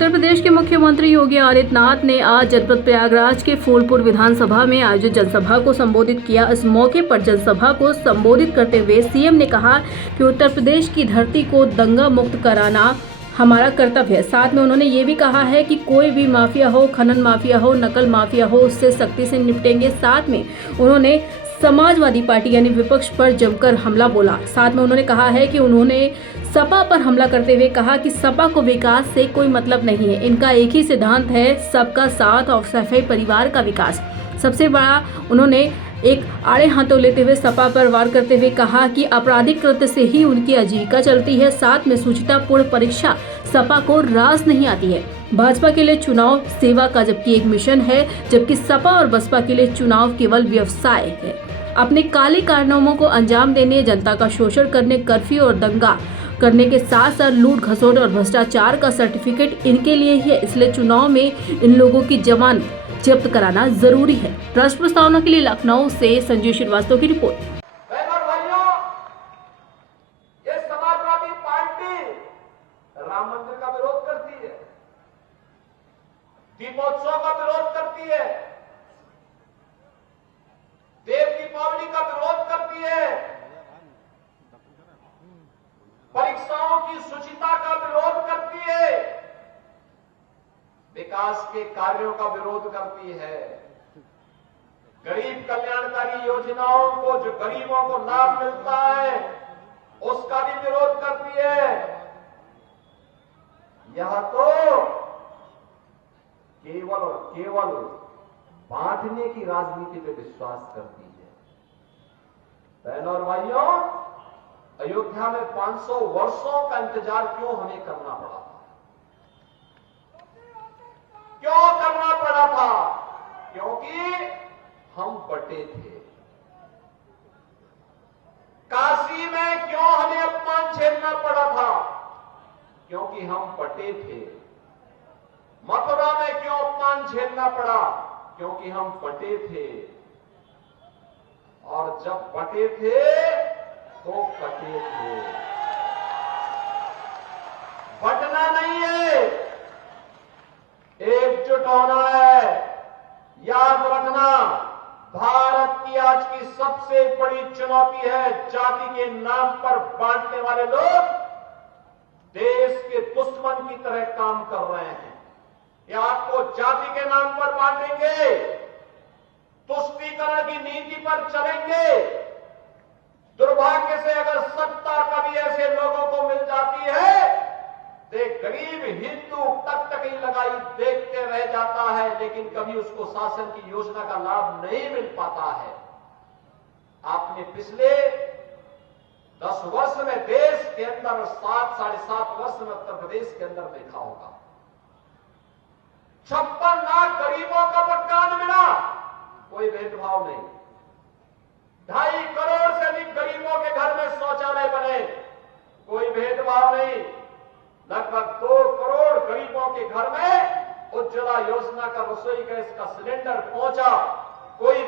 उत्तर प्रदेश के मुख्यमंत्री योगी आदित्यनाथ ने आज जनपद प्रयागराज के फूलपुर विधानसभा में आयोजित जनसभा को संबोधित किया। इस मौके पर जनसभा को संबोधित करते हुए सीएम ने कहा कि उत्तर प्रदेश की धरती को दंगा मुक्त कराना हमारा कर्तव्य है। साथ में उन्होंने ये भी कहा है कि कोई भी माफिया हो, खनन माफिया हो, नकल माफिया हो, उससे सख्ती से निपटेंगे। साथ में उन्होंने समाजवादी पार्टी यानी विपक्ष पर जमकर हमला बोला। साथ में उन्होंने कहा है कि उन्होंने सपा पर हमला करते हुए कहा कि सपा को विकास से कोई मतलब नहीं है, इनका एक ही सिद्धांत है, सबका साथ और सफाई परिवार का विकास। सबसे बड़ा उन्होंने एक आड़े हाथों लेते हुए सपा पर वार करते हुए कहा कि आपराधिक कृत्य से ही उनकी आजीविका चलती है। साथ में शुचितापूर्ण परीक्षा सपा को रास नहीं आती है। भाजपा के लिए चुनाव सेवा का जबकि एक मिशन है, जबकि सपा और बसपा के लिए चुनाव केवल व्यवसाय है। अपने काले कारनामों को अंजाम देने, जनता का शोषण करने, कर्फ्यू और दंगा करने के साथ साथ लूट खसोट और भ्रष्टाचार का सर्टिफिकेट इनके लिए ही है। इसलिए चुनाव में इन लोगों की जमानत जब्त कराना जरूरी है। राष्ट्र प्रस्तावना के लिए लखनऊ से संजय श्रीवास्तव की रिपोर्ट। समाजवादी पार्टी राम मंदिर का विरोध करती है, दीपोत्सव का विरोध करती है, देव दीपावली का विरोध करती है, परीक्षाओं की शुचिता का विरोध करती है, विकास के कार्यों का विरोध करती है, गरीब कल्याणकारी योजनाओं को जो गरीबों को लाभ मिलता है उसका भी विरोध करती है। यह तो केवल और केवल बांटने की राजनीति पे विश्वास करती है। बहनों और भाइयों, अयोध्या में 500 वर्षों का इंतजार क्यों हमें करना पड़ा था? क्यों करना पड़ा था? क्योंकि हम बटे थे। काशी में क्यों हमें अपमान झेलना पड़ा था? क्योंकि हम बटे थे। मथुरा में क्यों अपमान झेलना पड़ा? क्योंकि हम बटे थे। और जब बटे थे तो कटे थे। बटना नहीं है, एकजुट होना है। याद रखना, भारत की आज की सबसे बड़ी चुनौती है जाति के नाम पर बांटने वाले लोग देश के दुश्मन की तरह काम कर रहे हैं। ये आपको जाति के नाम पर बांटेंगे, तुष्टीकरण की नीति पर चलेंगे। दुर्भाग्य से अगर सत्ता कभी ऐसे लोगों को मिल जाती है तो गरीब हिंदू तक ही लगाई देखते रह जाता है, लेकिन कभी उसको शासन की योजना का लाभ नहीं मिल पाता है। आपने पिछले 10 वर्ष में देश के अंदर 7-7.5 वर्ष में उत्तर प्रदेश के अंदर देखा होगा 56 लाख गरीबों का मकान मिला, कोई भेदभाव नहीं। 2.5 करोड़ से अधिक गरीबों के घर में शौचालय बने, कोई भेदभाव नहीं। लगभग 2 करोड़ गरीबों के घर में उज्ज्वला योजना का रसोई गैस का सिलेंडर पहुंचा, कोई